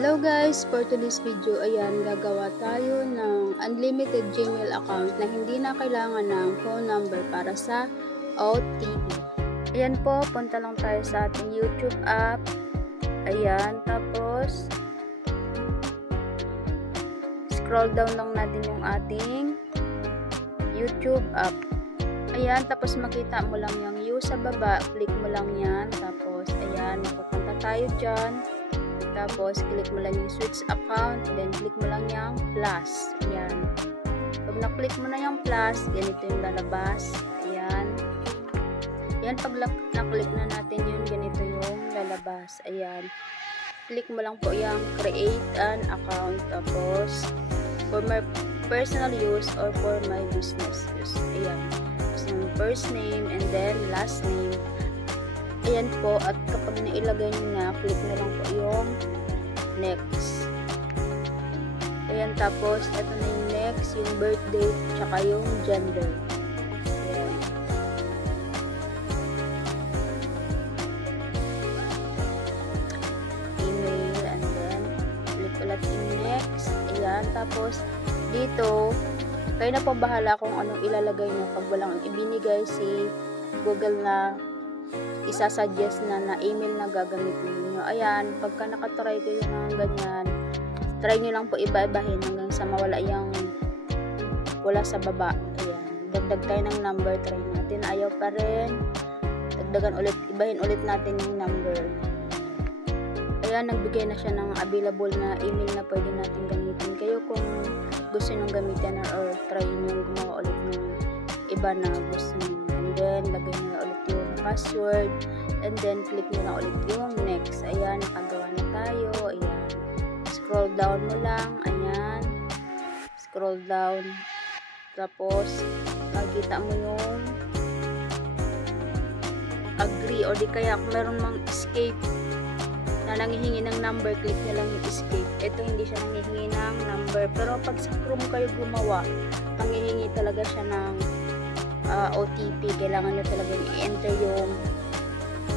Hello guys, for today's video, ayan, gagawa tayo ng unlimited Gmail account na hindi na kailangan ng phone number para sa OTP. Ayan po, punta lang tayo sa ating YouTube app. Ayan, tapos scroll down lang natin yung ating YouTube app. Ayan, tapos makita mo lang yung U sa baba, click mo lang yan, tapos ayan, mapupunta tayo dyan. Tapos, click mo lang yung switch account, then click mo lang yung plus. Ayan. Pag na-click mo na yung plus, ganito yung lalabas. Ayan. Ayan, pag na-click na natin yun, ganito yung lalabas. Ayan. Click mo lang po yung create an account. Tapos, for my personal use or for my business use. Ayan. Tapos, yung first name and then last name. Ayan po, at kapag nailagay nyo na, click na lang po yung next. Ayan, tapos ito na yung next, yung birth date, tsaka yung gender. Ayan. Email, and then click ulit yung next. Ayan, tapos dito, kayo na po bahala kung anong ilalagay nyo pag walang ibinigay si Google na isasuggest na email na gagamitin niyo. Ayan, pagka nakatry kayo ng ganyan, try nyo lang po iba-ibahin hanggang sa mawala yung wala sa baba. Ayan, dagdag tayo ng number, try natin. Ayaw pa rin. Dagdagan ulit, ibahin ulit natin yung number. Ayan, nagbigay na siya ng available na email na pwede natin gamitin. Kayo kung gusto nyo gamitin or try nyo gumawa ulit ng iba na gusto nyo. And then, lagay nyo ulit yung password, and then click nyo na ulit yung next. Ayan, nakagawa na tayo. Ayan, scroll down mo lang. Ayan, scroll down, tapos makikita mo yung agree, or di kaya kung meron mang escape na nangihingi ng number, click nyo lang yung escape. Ito hindi siya nangihingi ng number, pero pag sa Chrome kayo gumawa, nangihingi talaga siya ng OTP. Kailangan nyo talaga i-enter yung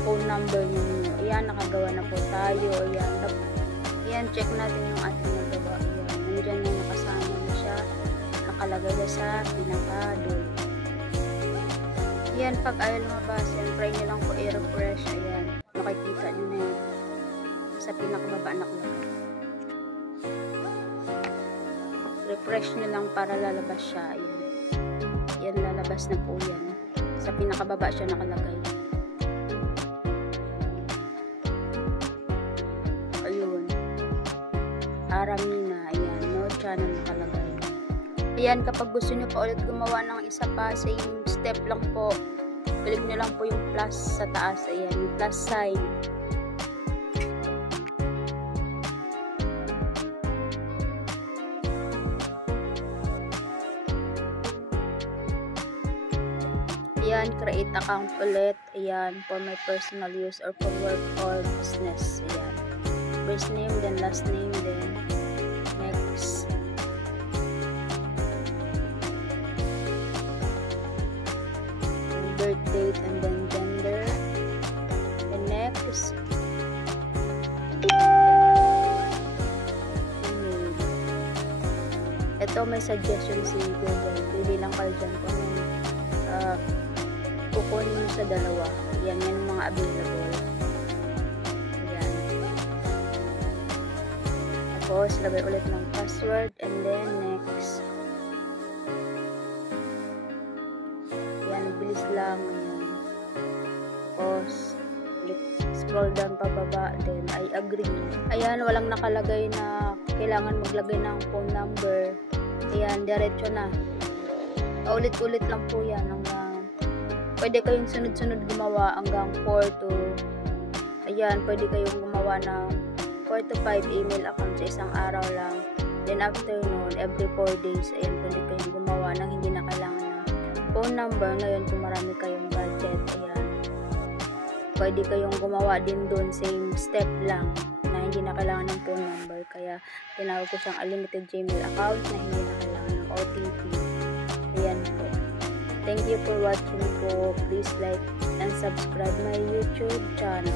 phone number nyo. Ayan, nakagawa na po tayo. Ayan, check natin yung ating nagawa. Ayan, nandyan na nakasama na siya. Nakalagay na sa pinaka-dulo. Ayan, pag ayaw lumabas, yan, try nyo lang po i-refresh. Ayan, makikita nyo na yan sa pinakababa nakalagay. Refresh nyo lang para lalabas siya. Ayan. Yan, lalabas na po yan. Sa pinakababa siya nakalagay. Ayun. Aramina. Ayan. No channel nakalagay. Ayan, kapag gusto nyo pa ulit gumawa ng isa pa, same step lang po. Click nyo lang po yung plus sa taas. Ayan. Yung plus sign. Ayan, create account ulit. Ayan, for my personal use or for work or business. Ayan, first name, then last name, then next. And birth date, and then gender. Then next. Email. Ito may suggestion si Google. Pili lang kayo dyan kung kukunin mo sa dalawa. Yan yung mga available. Ayan. Tapos, lagay ulit ng password, and then next. Ayan, bilis lang. Ayan. Tapos, scroll down pababa, then I agree. Ayan, walang nakalagay na kailangan maglagay ng phone number. Ayan, diretso na. Ulit-ulit lang po yan hanggang pwede kayong sunod-sunod gumawa hanggang 4 to ayan, pwede kayong gumawa ng 4 to 5 email account sa isang araw lang. Then after noon, every 4 days, ayan, pwede kayong gumawa ng hindi na kailangan ng phone number. Ngayon, kung marami kayong budget, ayan, pwede kayong gumawa din doon, same step lang na hindi na kailangan ng phone number. Kaya tinawag ko siyang unlimited Gmail account na hindi na kailangan ng OTP. Ayan po. Thank you for watching po. Please like and subscribe my YouTube channel.